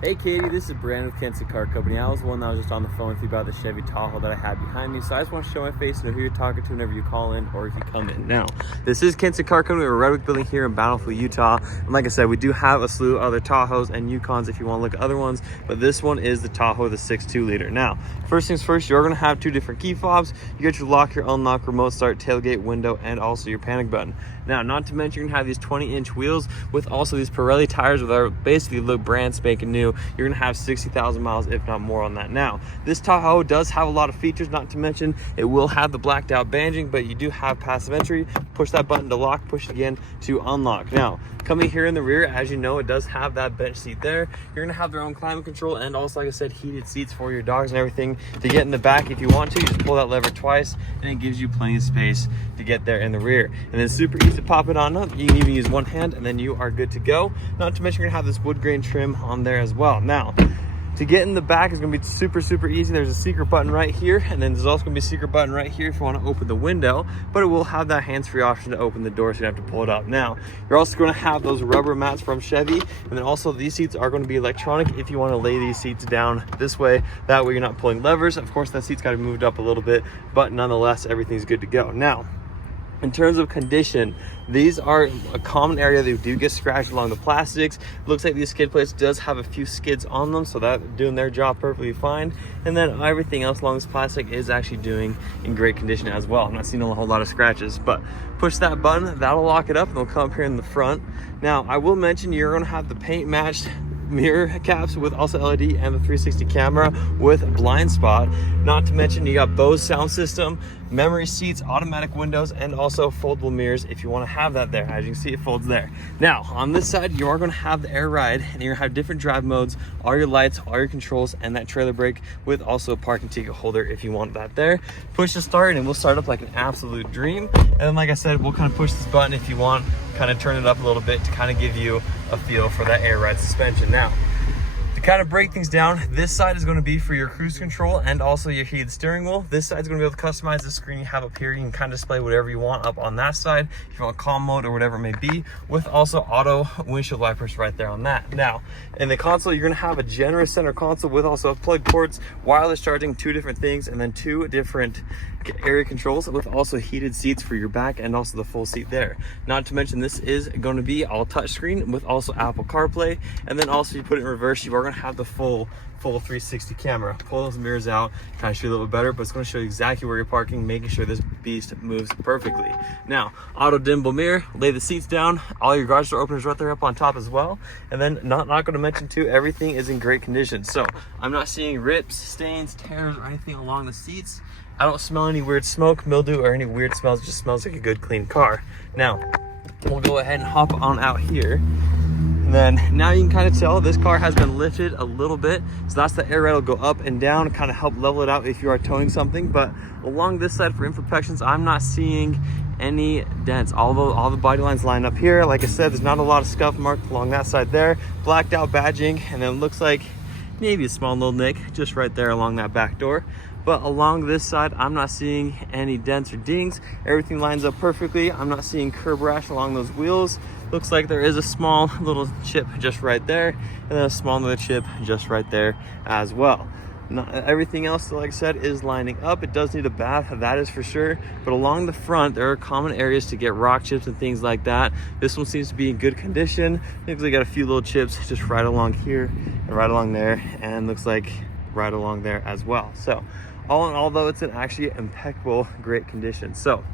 Hey Katie, this is Brandon with Kansas Car Company. I was the one that was just on the phone with you about the Chevy Tahoe that I had behind me, so I just want to show my face and know who you're talking to whenever you call in or if you come in. Now, this is Kansas Car Company. We're a Redwood building here in Bountiful, Utah. And like I said, we do have a slew of other Tahoes and Yukons if you want to look at other ones, but this one is the Tahoe, the 6.2 liter. Now, first things first, you're going to have two different key fobs. You get your lock, your unlock, remote start, tailgate, window, and also your panic button. Now, not to mention, you're going to have these 20-inch wheels with also these Pirelli tires that are basically look brand spanking new. You're going to have 60,000 miles, if not more, on that. Now, this Tahoe does have a lot of features, not to mention it will have the blacked out banding, but you do have passive entry. Push that button to lock, push it again to unlock. Now, coming here in the rear, as you know, it does have that bench seat there. You're going to have their own climate control and also, like I said, heated seats for your dogs and everything. To get in the back, if you want to, you just pull that lever twice and it gives you plenty of space to get there in the rear. And then super easy to pop it on up. You can even use one hand and then you are good to go. Not to mention, you're going to have this wood grain trim on there as well. Now, to get in the back is going to be super easy. There's a secret button right here, and then there's also going to be a secret button right here if you want to open the window, but it will have that hands-free option to open the door, so you don't have to pull it up. Now, you're also going to have those rubber mats from Chevy, and then also these seats are going to be electronic if you want to lay these seats down this way. That way you're not pulling levers. Of course, that seat's got to be moved up a little bit, but nonetheless, everything's good to go. Now, in terms of condition, these are a common area that do get scratched along the plastics. Looks like these skid plates does have a few skids on them, so that's doing their job perfectly fine. And then everything else along this plastic is actually doing in great condition as well. I'm not seeing a whole lot of scratches, but push that button, that'll lock it up and it'll come up here in the front. Now, I will mention you're gonna have the paint matched mirror caps with also LED and the 360 camera with blind spot. Not to mention you got Bose sound system, memory seats, automatic windows, and also foldable mirrors if you want to have that there. As you can see, it folds there. Now, on this side, you are going to have the air ride, and you're going to have different drive modes, all your lights, all your controls, and that trailer brake with also a parking ticket holder if you want that there. Push the start, and we'll start up like an absolute dream. And then, like I said, we'll kind of push this button if you want, kind of turn it up a little bit to kind of give you a feel for that air ride suspension. Now, to kind of break things down, this side is going to be for your cruise control and also your heated steering wheel. This side is going to be able to customize the screen you have up here. You can kind of display whatever you want up on that side, if you want calm mode or whatever it may be, with also auto windshield wipers right there on that. Now, in the console, you're going to have a generous center console with also plug ports, wireless charging, two different things, and then two different area controls with also heated seats for your back and also the full seat there. Not to mention, this is going to be all touchscreen with also Apple CarPlay, and then also you put it in reverse, you are going to have the full 360 camera. Pull those mirrors out, kind of show you a little bit better, but it's going to show you exactly where you're parking, making sure this beast moves perfectly. Now, auto dimmable mirror, lay the seats down, all your garage door openers right there up on top as well. And then not going to mention too, everything is in great condition. So I'm not seeing rips, stains, tears, or anything along the seats. I don't smell any weird smoke, mildew, or any weird smells. It just smells like a good clean car. Now, we'll go ahead and hop on out here. And then now you can kind of tell this car has been lifted a little bit. So that's the air ride will go up and down, kind of help level it out if you are towing something. But along this side for imperfections, I'm not seeing any dents. Although all the body lines line up here. Like I said, there's not a lot of scuff marked along that side there. Blacked out badging, and then it looks like maybe a small little nick just right there along that back door. But along this side, I'm not seeing any dents or dings. Everything lines up perfectly. I'm not seeing curb rash along those wheels. Looks like there is a small little chip just right there, and then a small little chip just right there as well. Everything else, like I said, is lining up. It does need a bath, that is for sure. But along the front, there are common areas to get rock chips and things like that. This one seems to be in good condition. Looks like got a few little chips just right along here and right along there, and looks like right along there as well. So all in all, though, it's in actually impeccable, great condition. So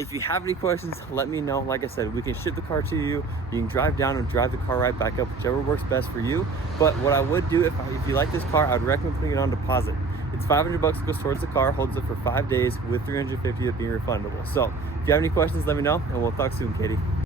if you have any questions, let me know. Like I said, we can ship the car to you. You can drive down and drive the car right back up, whichever works best for you. But what I would do, if you like this car, I would recommend putting it on deposit. It's $500 goes towards the car, holds it for 5 days with $350 of being refundable. So if you have any questions, let me know, and we'll talk soon, Katie.